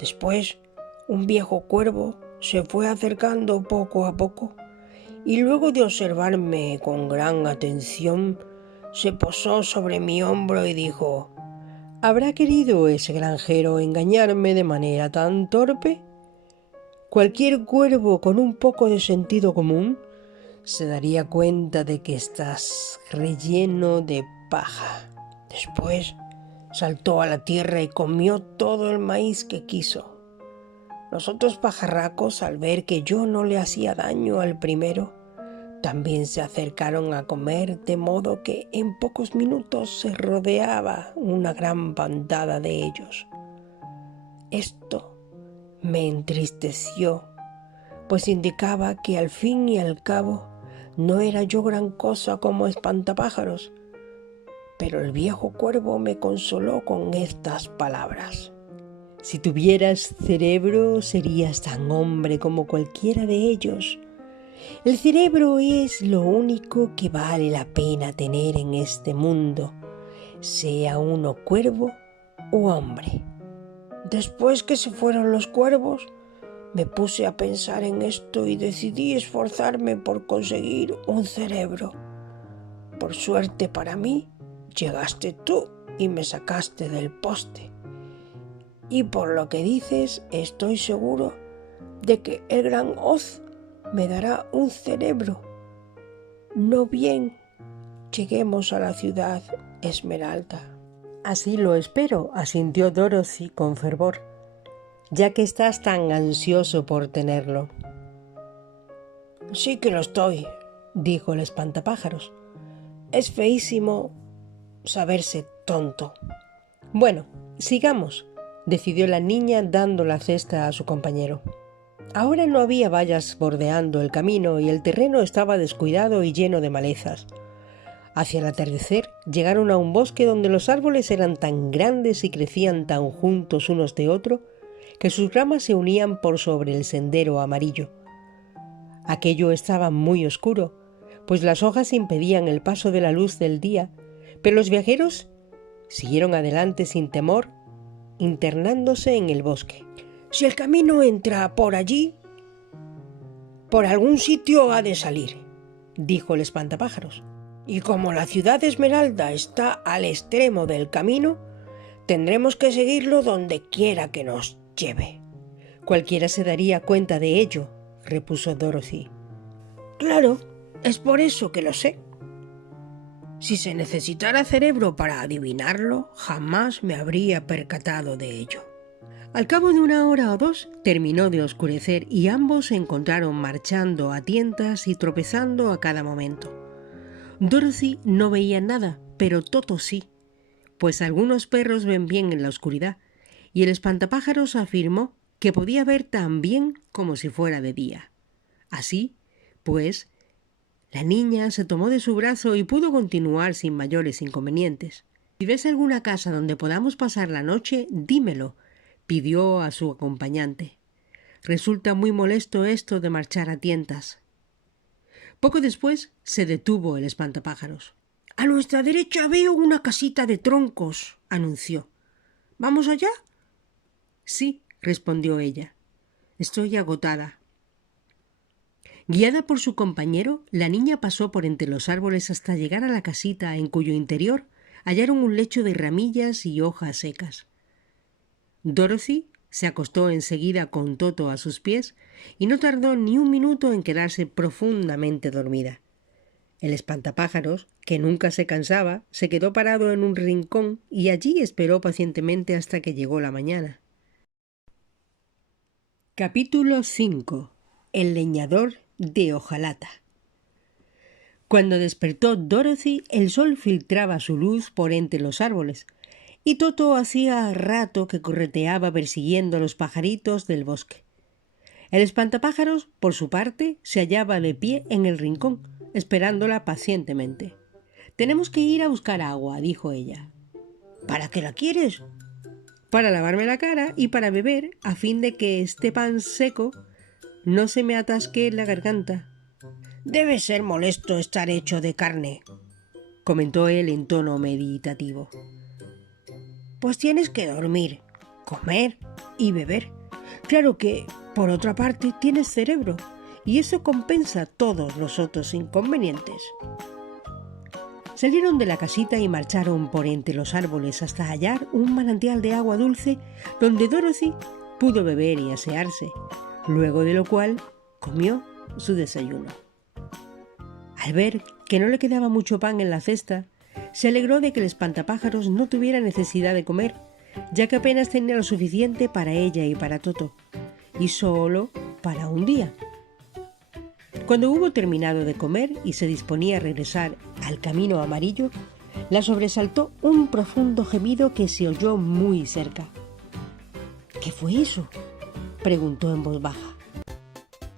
Después, un viejo cuervo se fue acercando poco a poco y luego de observarme con gran atención, se posó sobre mi hombro y dijo: «¿Habrá querido ese granjero engañarme de manera tan torpe? Cualquier cuervo con un poco de sentido común se daría cuenta de que estás relleno de paja». Después saltó a la tierra y comió todo el maíz que quiso. Los otros pajarracos, al ver que yo no le hacía daño al primero, también se acercaron a comer, de modo que en pocos minutos se rodeaba una gran bandada de ellos. Esto me entristeció, pues indicaba que al fin y al cabo no era yo gran cosa como espantapájaros, Pero el viejo cuervo me consoló con estas palabras: si tuvieras cerebro, serías tan hombre como cualquiera de ellos. El cerebro es lo único que vale la pena tener en este mundo, sea uno cuervo u hombre. Después que se fueron los cuervos, me puse a pensar en esto y decidí esforzarme por conseguir un cerebro. Por suerte para mí, llegaste tú y me sacaste del poste. Y por lo que dices, estoy seguro de que el gran Oz me dará un cerebro. No bien lleguemos a la ciudad Esmeralda. Así lo espero, asintió Dorothy con fervor, ya que estás tan ansioso por tenerlo. Sí que lo estoy, dijo el espantapájaros. Es feísimo saberse tonto. Bueno, sigamos, decidió la niña dando la cesta a su compañero. Ahora no había vallas bordeando el camino y el terreno estaba descuidado y lleno de malezas. Hacia el atardecer llegaron a un bosque donde los árboles eran tan grandes y crecían tan juntos unos de otro que sus ramas se unían por sobre el sendero amarillo. Aquello estaba muy oscuro, pues las hojas impedían el paso de la luz del día, pero los viajeros siguieron adelante sin temor, internándose en el bosque. Si el camino entra por allí, por algún sitio ha de salir, dijo el espantapájaros. Y como la ciudad de Esmeralda está al extremo del camino, tendremos que seguirlo donde quiera que nos lleve. Cualquiera se daría cuenta de ello, repuso Dorothy. Claro, es por eso que lo sé. Si se necesitara cerebro para adivinarlo, jamás me habría percatado de ello. Al cabo de una hora o dos, terminó de oscurecer y ambos se encontraron marchando a tientas y tropezando a cada momento. Dorothy no veía nada, pero Toto sí, pues algunos perros ven bien en la oscuridad, y el espantapájaros afirmó que podía ver tan bien como si fuera de día. Así, pues, la niña se tomó de su brazo y pudo continuar sin mayores inconvenientes. Si ves alguna casa donde podamos pasar la noche, dímelo, pidió a su acompañante. Resulta muy molesto esto de marchar a tientas. Poco después se detuvo el espantapájaros. A nuestra derecha veo una casita de troncos, anunció. ¿Vamos allá? Sí, respondió ella. Estoy agotada. Guiada por su compañero, la niña pasó por entre los árboles hasta llegar a la casita en cuyo interior hallaron un lecho de ramillas y hojas secas. Dorothy se acostó enseguida con Toto a sus pies y no tardó ni un minuto en quedarse profundamente dormida. El espantapájaros, que nunca se cansaba, se quedó parado en un rincón y allí esperó pacientemente hasta que llegó la mañana. Capítulo 5. El leñador de hojalata. Cuando despertó Dorothy, el sol filtraba su luz por entre los árboles, y Toto hacía rato que correteaba persiguiendo a los pajaritos del bosque. El espantapájaros, por su parte, se hallaba de pie en el rincón, esperándola pacientemente. «Tenemos que ir a buscar agua», dijo ella. «¿Para qué la quieres?» «Para lavarme la cara y para beber, a fin de que este pan seco no se me atasque la garganta». «Debe ser molesto estar hecho de carne», comentó él en tono meditativo. «Pues tienes que dormir, comer y beber. Claro que, por otra parte, tienes cerebro, y eso compensa todos los otros inconvenientes». Salieron de la casita y marcharon por entre los árboles hasta hallar un manantial de agua dulce donde Dorothy pudo beber y asearse, luego de lo cual comió su desayuno. Al ver que no le quedaba mucho pan en la cesta, se alegró de que el espantapájaros no tuviera necesidad de comer, ya que apenas tenía lo suficiente para ella y para Toto, y solo para un día. Cuando hubo terminado de comer y se disponía a regresar al camino amarillo, la sobresaltó un profundo gemido que se oyó muy cerca. «¿Qué fue eso?», preguntó en voz baja.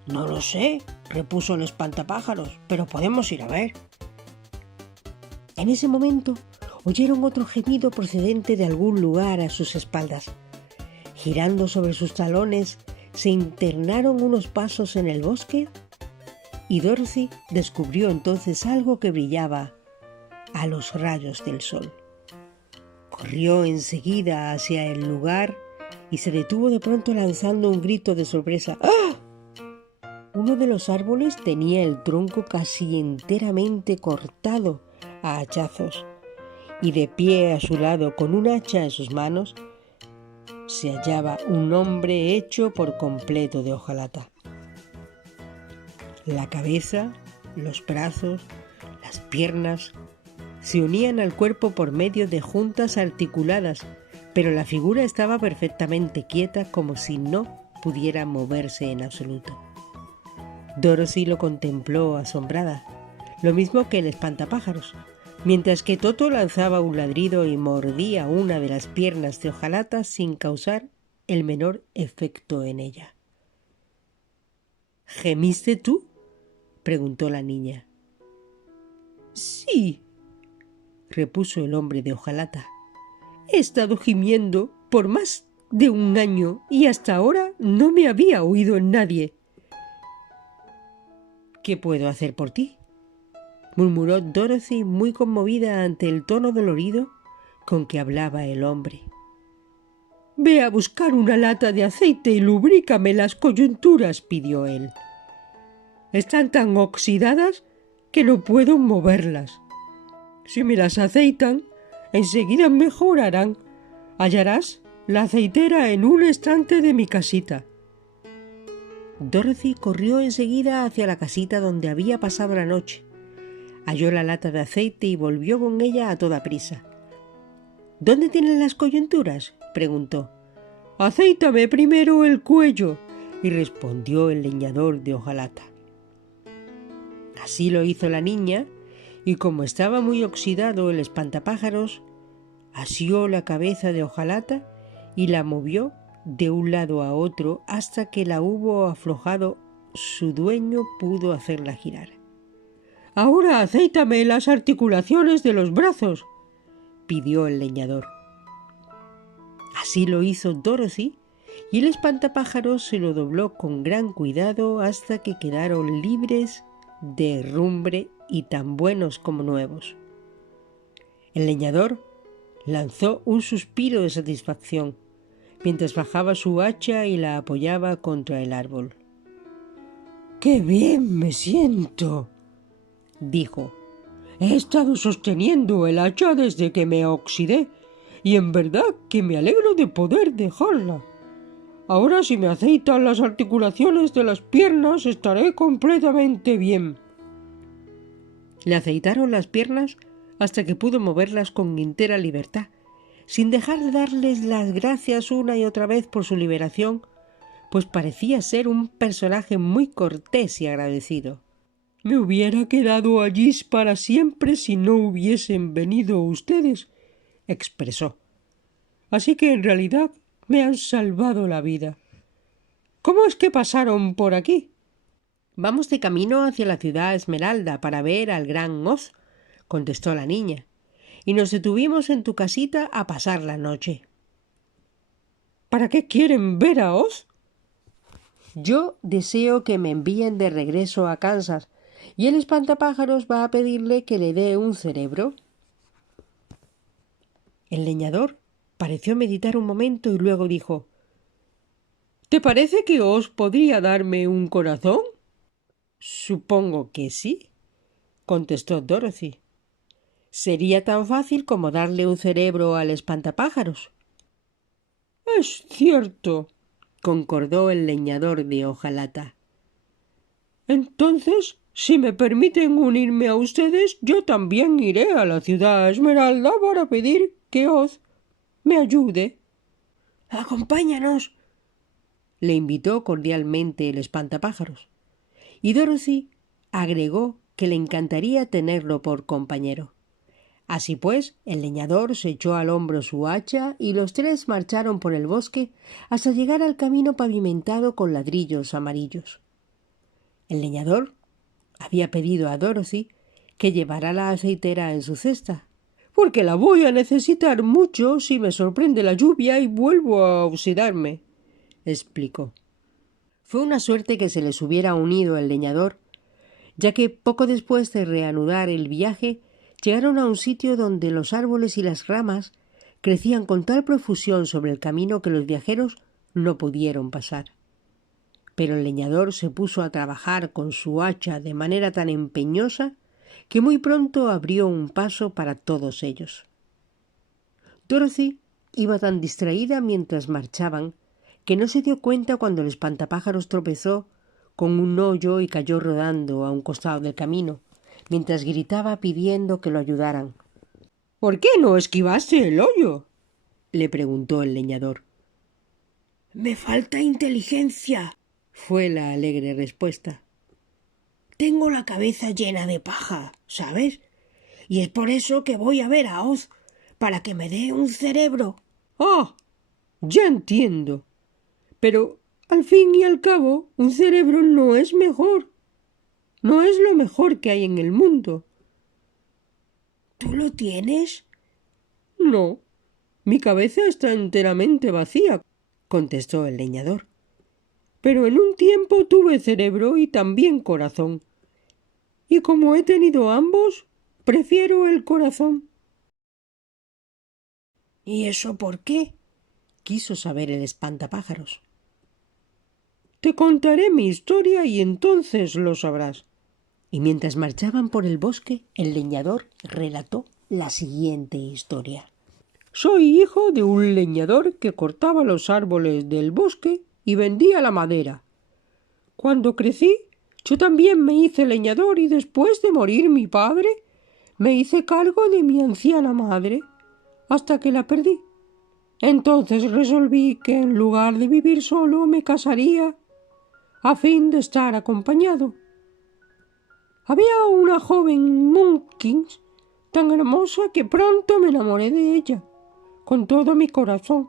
«No lo sé», repuso el espantapájaros, «pero podemos ir a ver». En ese momento, oyeron otro gemido procedente de algún lugar a sus espaldas. Girando sobre sus talones, se internaron unos pasos en el bosque y Dorothy descubrió entonces algo que brillaba a los rayos del sol. Corrió enseguida hacia el lugar y se detuvo de pronto lanzando un grito de sorpresa. ¡Ah! Uno de los árboles tenía el tronco casi enteramente cortado a hachazos y de pie a su lado con un hacha en sus manos se hallaba un hombre hecho por completo de hojalata. La cabeza, los brazos, las piernas se unían al cuerpo por medio de juntas articuladas, pero la figura estaba perfectamente quieta como si no pudiera moverse en absoluto. Dorothy lo contempló asombrada, lo mismo que el espantapájaros, mientras que Toto lanzaba un ladrido y mordía una de las piernas de hojalata sin causar el menor efecto en ella. ¿Gemiste tú?, preguntó la niña. Sí, repuso el hombre de hojalata. He estado gimiendo por más de un año y hasta ahora no me había oído en nadie. ¿Qué puedo hacer por ti?, murmuró Dorothy muy conmovida ante el tono dolorido con que hablaba el hombre. Ve a buscar una lata de aceite y lubrícame las coyunturas, pidió él. Están tan oxidadas que no puedo moverlas. Si me las aceitan, enseguida mejorarán. Hallarás la aceitera en un estante de mi casita. Dorothy corrió enseguida hacia la casita donde había pasado la noche. Halló la lata de aceite y volvió con ella a toda prisa. ¿Dónde tienen las coyunturas?, preguntó. Acéitame primero el cuello, y respondió el leñador de hojalata. Así lo hizo la niña, y como estaba muy oxidado el espantapájaros, asió la cabeza de hojalata y la movió de un lado a otro hasta que la hubo aflojado. Su dueño pudo hacerla girar. Ahora acéitame las articulaciones de los brazos, pidió el leñador. Así lo hizo Dorothy, y el espantapájaros se lo dobló con gran cuidado hasta que quedaron libres de herrumbre y tan buenos como nuevos. El leñador lanzó un suspiro de satisfacción mientras bajaba su hacha y la apoyaba contra el árbol. ¡Qué bien me siento!, dijo. He estado sosteniendo el hacha desde que me oxidé y en verdad que me alegro de poder dejarla. Ahora si me aceitan las articulaciones de las piernas estaré completamente bien. Le aceitaron las piernas hasta que pudo moverlas con entera libertad, sin dejar de darles las gracias una y otra vez por su liberación, pues parecía ser un personaje muy cortés y agradecido. Me hubiera quedado allí para siempre si no hubiesen venido ustedes, expresó. Así que en realidad me han salvado la vida. ¿Cómo es que pasaron por aquí? Vamos de camino hacia la ciudad Esmeralda para ver al gran Oz, contestó la niña, y nos detuvimos en tu casita a pasar la noche. ¿Para qué quieren ver a Oz? Yo deseo que me envíen de regreso a Kansas, y el espantapájaros va a pedirle que le dé un cerebro. El leñador pareció meditar un momento y luego dijo: ¿Te parece que Oz podría darme un corazón? Supongo que sí, contestó Dorothy. Sería tan fácil como darle un cerebro al espantapájaros. Es cierto, concordó el leñador de hojalata. Entonces, si me permiten unirme a ustedes, yo también iré a la ciudad Esmeralda para pedir que Oz me ayude. Acompáñanos, le invitó cordialmente el espantapájaros, y Dorothy agregó que le encantaría tenerlo por compañero. Así pues, el leñador se echó al hombro su hacha y los tres marcharon por el bosque hasta llegar al camino pavimentado con ladrillos amarillos. El leñador había pedido a Dorothy que llevara la aceitera en su cesta, porque la voy a necesitar mucho si me sorprende la lluvia y vuelvo a oxidarme, explicó. Fue una suerte que se les hubiera unido el leñador, ya que poco después de reanudar el viaje llegaron a un sitio donde los árboles y las ramas crecían con tal profusión sobre el camino que los viajeros no pudieron pasar. Pero el leñador se puso a trabajar con su hacha de manera tan empeñosa que muy pronto abrió un paso para todos ellos. Dorothy iba tan distraída mientras marchaban que no se dio cuenta cuando el espantapájaros tropezó con un hoyo y cayó rodando a un costado del camino, mientras gritaba pidiendo que lo ayudaran. —¿Por qué no esquivaste el hoyo? —le preguntó el leñador. —Me falta inteligencia —fue la alegre respuesta—. Tengo la cabeza llena de paja, ¿sabes? Y es por eso que voy a ver a Oz, para que me dé un cerebro. —Ah, ya entiendo. Pero, al fin y al cabo, un cerebro no es mejor. No es lo mejor que hay en el mundo. —¿Tú lo tienes? —No. Mi cabeza está enteramente vacía —contestó el leñador—. Pero en un tiempo tuve cerebro y también corazón. Y como he tenido ambos, prefiero el corazón. —¿Y eso por qué? —quiso saber el espantapájaros. Te contaré mi historia y entonces lo sabrás. Y mientras marchaban por el bosque, el leñador relató la siguiente historia. Soy hijo de un leñador que cortaba los árboles del bosque y vendía la madera. Cuando crecí, yo también me hice leñador y después de morir mi padre, me hice cargo de mi anciana madre, hasta que la perdí. Entonces resolví que en lugar de vivir solo me casaría a fin de estar acompañado. Había una joven Munkins tan hermosa que pronto me enamoré de ella, con todo mi corazón.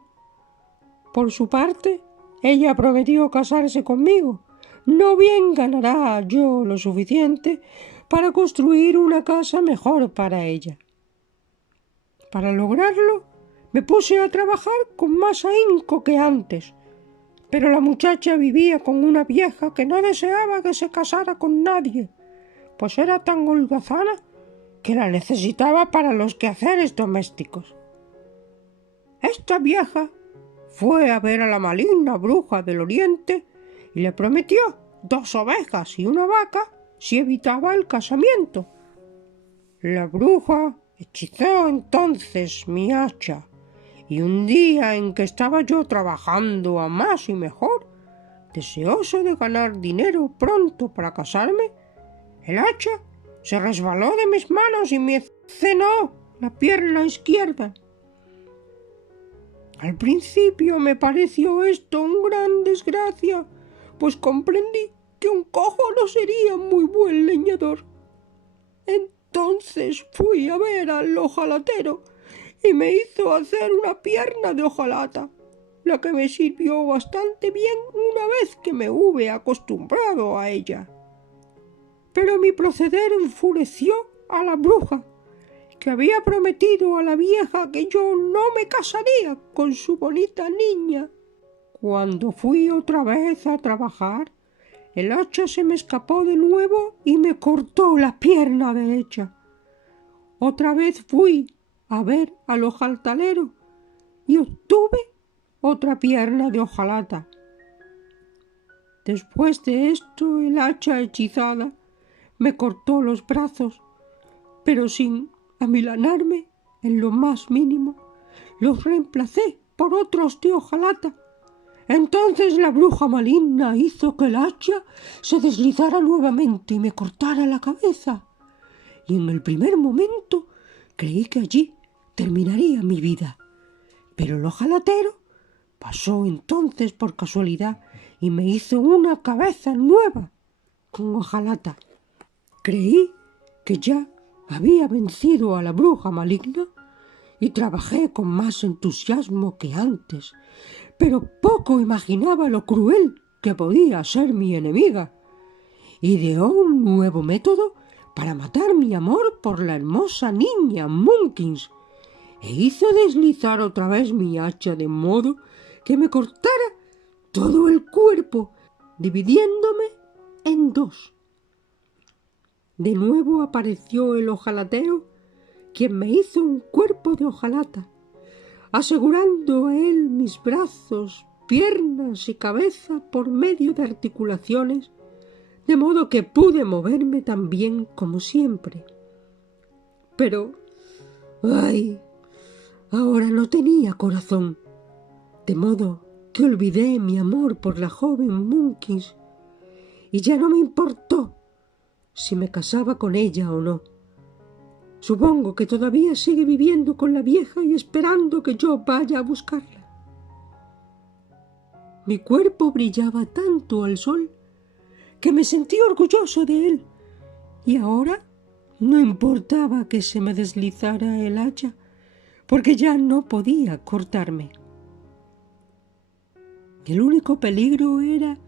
Por su parte, ella prometió casarse conmigo. No bien ganará yo lo suficiente para construir una casa mejor para ella. Para lograrlo, me puse a trabajar con más ahínco que antes, pero la muchacha vivía con una vieja que no deseaba que se casara con nadie, pues era tan holgazana que la necesitaba para los quehaceres domésticos. Esta vieja fue a ver a la maligna bruja del oriente y le prometió 2 ovejas y una vaca si evitaba el casamiento. La bruja hechizó entonces mi hacha, y un día en que estaba yo trabajando a más y mejor, deseoso de ganar dinero pronto para casarme, el hacha se resbaló de mis manos y me cenó la pierna izquierda. Al principio me pareció esto una gran desgracia, pues comprendí que un cojo no sería muy buen leñador. Entonces fui a ver al hojalatero y me hizo hacer una pierna de hojalata, la que me sirvió bastante bien una vez que me hube acostumbrado a ella. Pero mi proceder enfureció a la bruja, que había prometido a la vieja que yo no me casaría con su bonita niña. Cuando fui otra vez a trabajar, el hacha se me escapó de nuevo y me cortó la pierna derecha. Otra vez fui a ver al hojaltalero y obtuve otra pierna de hojalata. Después de esto, el hacha hechizada me cortó los brazos, pero sin amilanarme en lo más mínimo. Los reemplacé por otros de hojalata. Entonces la bruja maligna hizo que el hacha se deslizara nuevamente y me cortara la cabeza. Y en el primer momento creí que allí terminaría mi vida. Pero el hojalatero pasó entonces por casualidad y me hizo una cabeza nueva con hojalata. Creí que ya había vencido a la bruja maligna y trabajé con más entusiasmo que antes, pero poco imaginaba lo cruel que podía ser mi enemiga. Ideó un nuevo método para matar mi amor por la hermosa niña Munkins, e hizo deslizar otra vez mi hacha de modo que me cortara todo el cuerpo, dividiéndome en dos. De nuevo apareció el hojalatero, quien me hizo un cuerpo de hojalata, asegurando a él mis brazos, piernas y cabeza por medio de articulaciones, de modo que pude moverme tan bien como siempre. Pero, ¡ay!, ahora no tenía corazón, de modo que olvidé mi amor por la joven Munkins, y ya no me importó si me casaba con ella o no. Supongo que todavía sigue viviendo con la vieja y esperando que yo vaya a buscarla. Mi cuerpo brillaba tanto al sol que me sentí orgulloso de él, y ahora no importaba que se me deslizara el hacha, porque ya no podía cortarme. El único peligro era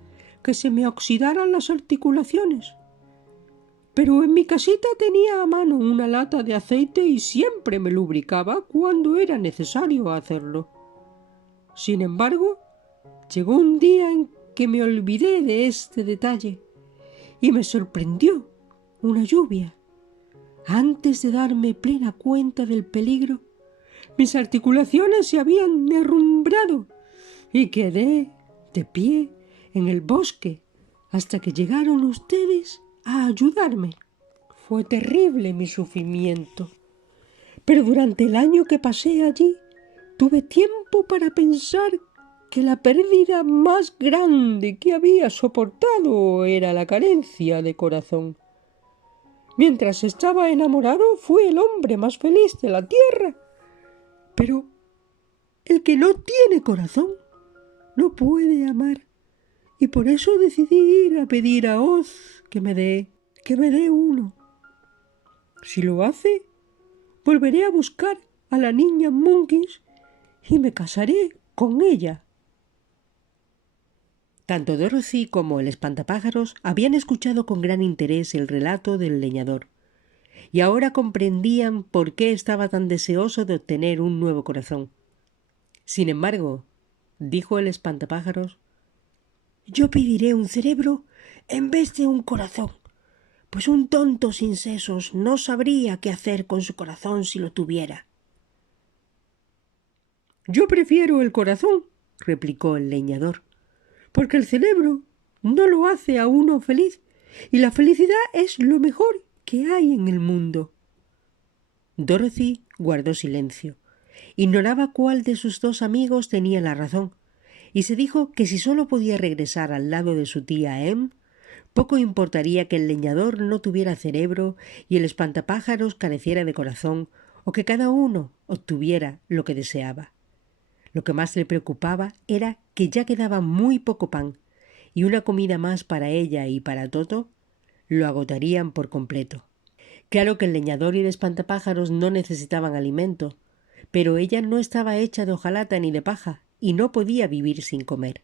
que se me oxidaran las articulaciones, pero en mi casita tenía a mano una lata de aceite y siempre me lubricaba cuando era necesario hacerlo. Sin embargo, llegó un día en que me olvidé de este detalle y me sorprendió una lluvia. Antes de darme plena cuenta del peligro, mis articulaciones se habían derrumbrado y quedé de pie en el bosque hasta que llegaron ustedes a ayudarme. Fue terrible mi sufrimiento, pero durante el año que pasé allí tuve tiempo para pensar que la pérdida más grande que había soportado era la carencia de corazón. Mientras estaba enamorado fui el hombre más feliz de la tierra, pero el que no tiene corazón no puede amar, y por eso decidí ir a pedir a Oz que me dé uno. Si lo hace, volveré a buscar a la niña Munkins y me casaré con ella. Tanto Dorothy como el espantapájaros habían escuchado con gran interés el relato del leñador, y ahora comprendían por qué estaba tan deseoso de obtener un nuevo corazón. Sin embargo, dijo el espantapájaros, yo pediré un cerebro en vez de un corazón, pues un tonto sin sesos no sabría qué hacer con su corazón si lo tuviera. Yo prefiero el corazón, replicó el leñador, porque el cerebro no lo hace a uno feliz, y la felicidad es lo mejor que hay en el mundo. Dorothy guardó silencio. Ignoraba cuál de sus dos amigos tenía la razón, y se dijo que si solo podía regresar al lado de su tía Em, poco importaría que el leñador no tuviera cerebro y el espantapájaros careciera de corazón, o que cada uno obtuviera lo que deseaba. Lo que más le preocupaba era que ya quedaba muy poco pan, y una comida más para ella y para Toto lo agotarían por completo. Claro que el leñador y el espantapájaros no necesitaban alimento, pero ella no estaba hecha de hojalata ni de paja y no podía vivir sin comer.